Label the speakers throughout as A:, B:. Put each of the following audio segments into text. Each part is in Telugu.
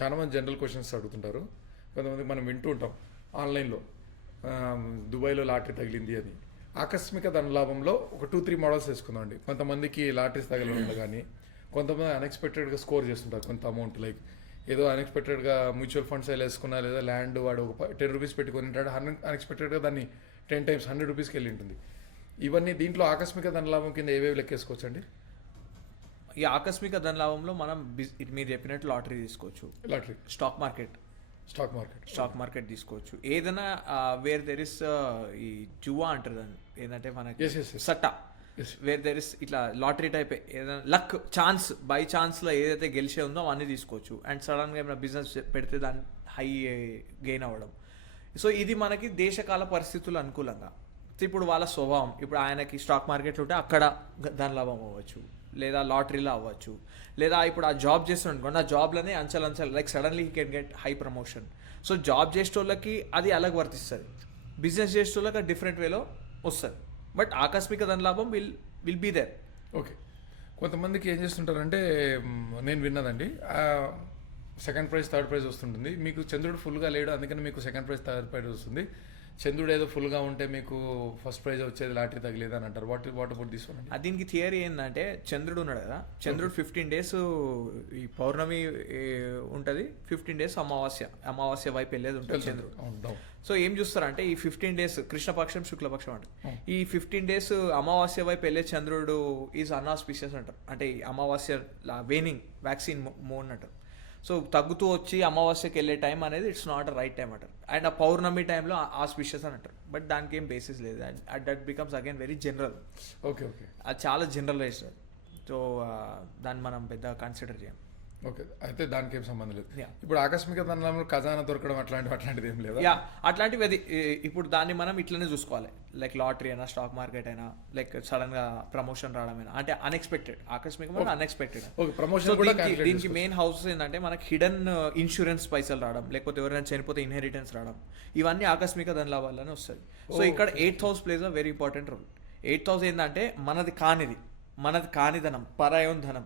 A: చాలామంది జనరల్ క్వశ్చన్స్ అడుగుతుంటారు. కొంతమంది మనం వింటూ ఉంటాం. ఆన్లైన్లో దుబాయ్లో లాటరీ తగిలింది అని. ఆకస్మిక ధనలాభంలో ఒక టూ త్రీ మోడల్స్ వేసుకుందామండి కొంతమందికి లాటరీస్ తగలడం కానీ కొంతమంది అన్ఎక్స్పెక్టెడ్గా స్కోర్ చేస్తుంటారు కొంత అమౌంట్ లైక్ ఏదో అన్ఎక్స్పెక్టెడ్గా మ్యూచువల్ ఫండ్స్ ఎలా వేసుకున్నా లేదా ల్యాండ్ వాడు ఒక టెన్ రూపీస్ పెట్టుకుని ఉంటాడు. అన్ఎక్స్పెక్టెడ్గా దాన్ని టెన్ టైమ్స్ హండ్రెడ్ రూపీస్కి వెళ్ళి ఉంటుంది. ఇవన్నీ దీంట్లో ఆకస్మిక ధనలాభం కింద ఏవేవి లెక్కేసుకోవచ్చండి
B: ఈ ఆకస్మిక ధనలాభంలో మనం మీరు చెప్పినట్టు లాటరీ తీసుకోవచ్చు.
A: Lottery.
B: Stock market.
A: Stock market.
B: Stock market తీసుకోవచ్చు. ఏదైనా వేర్ దెర్ ఇస్ ఈ జువా అంటారు దాన్ని. ఏంటంటే మనకి. సట్టా. వేర్ దెర్ ఇస్ ఇట్లా లాటరీ టైప్. ఏదైనా లక్ ఛాన్స్ బై ఛాన్స్లో ఏదైతే గెలిచే ఉందో అవన్నీ తీసుకోవచ్చు. అండ్ సడన్గా ఏమైనా బిజినెస్ పెడితే దాన్ని హై గెయిన్ అవ్వడం. సో ఇది మనకి దేశకాల పరిస్థితులు అనుకూలంగా. ఇప్పుడు వాళ్ళ స్వభావం. ఇప్పుడు ఆయనకి స్టాక్ మార్కెట్ ఉంటే అక్కడ ధన లాభం అవ్వచ్చు. లేదా లాటరీలో అవ్వచ్చు. లేదా ఇప్పుడు ఆ జాబ్ చేస్తున్నాడు అనుకోండి ఆ జాబ్లోనే అంచెలు అంచెలు like suddenly he can get high promotion so job చేసేటోళ్ళకి అది అలాగ వర్తిస్తుంది? బిజినెస్ చేసేటోళ్ళకి అది డిఫరెంట్ వేలో వస్తుంది. బట్ ఆకస్మిక ధన లాభం will will be there
A: okay కొంతమందికి ఏం చేస్తుంటారంటే నేను విన్నదండి. సెకండ్ ప్రైజ్ థర్డ్ ప్రైజ్ వస్తుంటుంది. మీకు చంద్రుడు ఫుల్గా లేడు అందుకని మీకు సెకండ్ ప్రైజ్ థర్డ్ ప్రైజ్ వస్తుంది. చంద్రుడు ఏదో ఫుల్గా ఉంటే మీకు ఫస్ట్ ప్రైజ్ వచ్చేది లాటరీ తగిలేదు అని అంటారు. What what about this one
B: దీనికి థియరీ ఏంటంటే చంద్రుడు ఉన్నాడు కదా. చంద్రుడు ఫిఫ్టీన్ డేస్ ఈ పౌర్ణమి ఉంటుంది. ఫిఫ్టీన్ డేస్ అమావాస్య అమావాస్య వైపు వెళ్ళేది ఉంటుంది చంద్రుడు. సో ఏం చూస్తారంటే ఈ ఫిఫ్టీన్ డేస్ కృష్ణపక్షం శుక్లపక్షం అంటే ఈ ఫిఫ్టీన్ డేస్ అమావాస్య వైపు వెళ్ళే చంద్రుడు ఈజ్ అనాస్పిషియస్ అంటారు. అంటే ఈ అమావాస్య వేనింగ్ వ్యాక్సిన్ మోన్ అంటారు. సో తగ్గుతూ వచ్చి అమావాస్యకి వెళ్ళే టైం అనేది it's not a right time అంటారు. అండ్ ఆ పౌర్ణమి టైంలో ఆస్పిషియస్ అని అంటారు. బట్ దానికి ఏం బేసిస్ లేదు. And that becomes again very general
A: okay okay
B: అది చాలా జనరలైజ్డ్ సో దాన్ని మనం పెద్ద కన్సిడర్ చేయం.
A: ఓకే. అయితే దానికి ఏం సంబంధం లేదు. ఇప్పుడు ఆకస్మిక ధనంలో ఖజానా దొరకడం అట్లాంటివి అట్లాంటిది ఏం లేదా?
B: యా అట్లాంటివి అది ఇప్పుడు దాన్ని మనం ఇట్లనే చూసుకోవాలి. లైక్ లాటరీ అయినా స్టాక్ మార్కెట్ అయినా లైక్ సడన్గా ప్రమోషన్ రావడమైనా. అంటే అన్ఎక్స్పెక్టెడ్ ఆకస్మికమైన అన్ఎక్స్పెక్టెడ్
A: ఓకే ప్రమోషన్ కూడా
B: దీనికి. మెయిన్ హౌసెస్ ఏంటంటే మనకి హిడెన్ ఇన్సూరెన్స్ పైసలు రావడం. లేకపోతే ఎవరైనా చనిపోతే ఇన్హెరిటెన్స్ రావడం. ఇవన్నీ ఆకస్మిక ధనల వల్లనే వస్తుంది సో ఇక్కడ eighth house place a very important role eighth house ఏంటంటే మనది కానిది. మనది కాని ధనం పరాయం ధనం.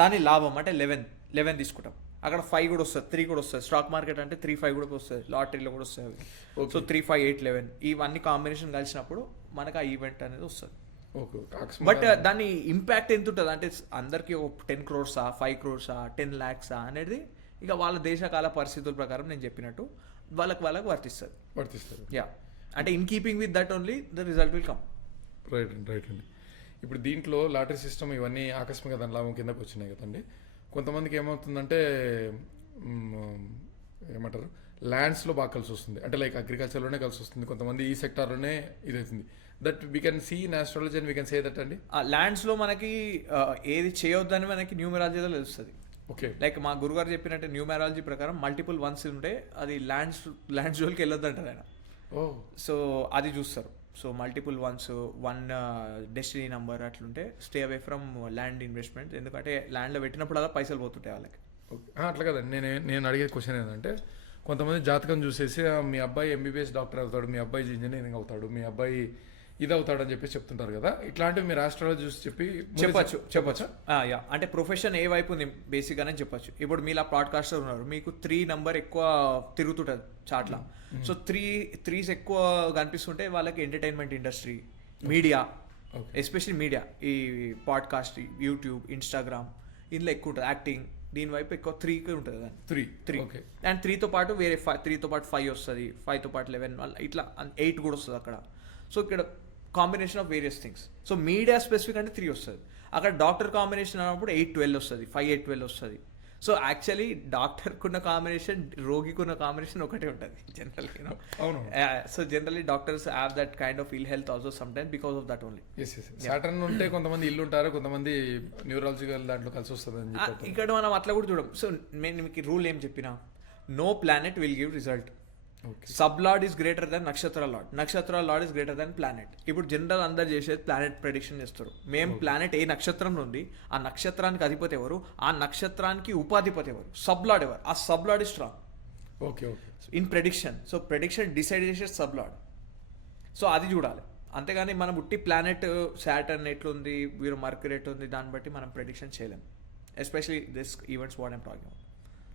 B: దాని లాభం. అంటే లెవెన్ లెవెన్ తీసుకుంటాం. అక్కడ ఫైవ్ కూడా వస్తుంది త్రీ కూడా వస్తుంది. స్టాక్ మార్కెట్ అంటే త్రీ ఫైవ్ కూడా వస్తుంది. లాటరీలో కూడా వస్తుంది అవి. So three five eight eleven ఇవన్నీ కాంబినేషన్ కలిసినప్పుడు మనకు ఆ ఈవెంట్ అనేది వస్తుంది. బట్ దాని ఇంపాక్ట్ ఎంత ఉంటుంది అంటే అందరికి టెన్ క్రోర్సా ఫైవ్ క్రోర్సా టెన్ ల్యాక్సా అనేది ఇక వాళ్ళ దేశకాల పరిస్థితుల ప్రకారం నేను చెప్పినట్టు వాళ్ళకి వాళ్ళకి వర్తిస్తుంది.
A: వర్తిస్తారు
B: యా అంటే in keeping with that only the result will come
A: right అండి రైట్ అండి ఇప్పుడు దీంట్లో లాటరీ సిస్టమ్ ఇవన్నీ ఆకస్మిక ధనలాభం కిందకు వచ్చినాయి కదండి. కొంతమందికి ఏమవుతుందంటే ఏమంటారు ల్యాండ్స్లో బాగా కలిసి వస్తుంది. అంటే లైక్ అగ్రికల్చర్లోనే కలిసి వస్తుంది. కొంతమంది ఈ సెక్టార్లోనే ఇది అవుతుంది that we can see astrology and we can say that అండి?
B: ఆ ల్యాండ్స్లో మనకి ఏది చేయొద్దని మనకి న్యూమరాలజీలో తెలుస్తుంది.
A: ఓకే
B: లైక్ మా గురుగారు చెప్పినట్టు న్యూమరాలజీ ప్రకారం మల్టిపుల్ వన్స్ ఉంటే అది ల్యాండ్స్ ల్యాండ్స్ జోలికి వెళ్ళొద్దు అంటారు ఆయన.
A: ఓ.
B: సో అది చూస్తారు. So multiple ones one destiny number అట్లుంటే stay away from land investment ఎందుకంటే ల్యాండ్లో పెట్టినప్పుడు అలా పైసలు పోతుంటాయి వాళ్ళకి.
A: ఓకే. అట్లా కదండి. నేను నేను అడిగే క్వశ్చన్ ఏంటంటే కొంతమంది జాతకం చూసేసి మీ అబ్బాయి ఎంబీబీఎస్ డాక్టర్ అవుతాడు మీ అబ్బాయి ఇంజనీరింగ్ అవుతాడు మీ అబ్బాయి ఇది అవుతాడు అని చెప్పేసి చెప్తుంటారు కదా. ఇట్లాంటివి మీరు చూసి చెప్పి
B: చెప్పచ్చు
A: చెప్-
B: చెప్పచ్చు. యా. అంటే ప్రొఫెషన్ ఏ వైపు ఉంది బేసిక్గానే చెప్పచ్చు. ఇప్పుడు మీలా పాడ్కాస్టర్ ఉన్నారు. మీకు త్రీ నంబర్ ఎక్కువ తిరుగుతుంటుంది చాట్ల సో త్రీ త్రీస్ ఎక్కువ కనిపిస్తుంటే వాళ్ళకి entertainment industry media. Especially media ఈ పాడ్కాస్ట్ యూట్యూబ్ ఇన్స్టాగ్రామ్ ఇందులో ఎక్కువ ఉంటుంది. యాక్టింగ్ దీని వైపు ఎక్కువ త్రీకి ఉంటుంది దాన్ని
A: త్రీ
B: త్రీ
A: ఓకే
B: అండ్ త్రీతో పాటు వేరే ఫైవ్ త్రీతో పాటు ఫైవ్ వస్తుంది. ఫైవ్తో పాటు లెవెన్ ఇట్లా ఎయిట్ కూడా వస్తుంది అక్కడ. సో ఇక్కడ combination of various things so media specific అంటే త్రీ వస్తుంది. అక్కడ డాక్టర్ కాంబినేషన్ అన్నప్పుడు ఎయిట్ ట్వెల్వ్ వస్తుంది. ఫైవ్ ఎయిట్ ట్వెల్వ్ వస్తుంది. సో యాక్చువల్లీ డాక్టర్కున్న కాంబినేషన్ రోగికున్న కాంబినేషన్ ఒకటే ఉంటుంది జనరల్గా
A: అవును.
B: So generally doctors have that kind of ill health also some time because of that only
A: Saturn ఉంటే కొంతమంది ఇల్లు ఉంటారు కొంతమంది న్యూరాలజికల్ దాంట్లో కలిసి వస్తుంది
B: ఇక్కడ మనం అట్లా కూడా చూడం. సో నేను మీకు రూల్ ఏం చెప్పినా? No planet will give result sub lord is greater than nakshatra lord nakshatra lord is greater than planet ఇప్పుడు జనరల్ అందరు చేసేది ప్లానెట్ ప్రెడిక్షన్ చేస్తారు. మేము ప్లానెట్ ఏ నక్షత్రంలో ఉంది ఆ నక్షత్రానికి అధిపతి ఎవరు ఆ నక్షత్రానికి ఉపాధిపతి ఎవరు? సబ్ లార్డ్ ఎవరు? ఆ sub lord is strong
A: okay okay
B: in prediction so prediction decide చేసేది సబ్ లార్డ్ సో అది చూడాలి. అంతేగాని మనం ఉట్టి ప్లానెట్ శాటర్న్ ఎట్లుంది వీరు మర్కరీ ఎట్లుంది దాన్ని బట్టి మనం ప్రెడిక్షన్ చేయలేం. Especially this events what I'm talking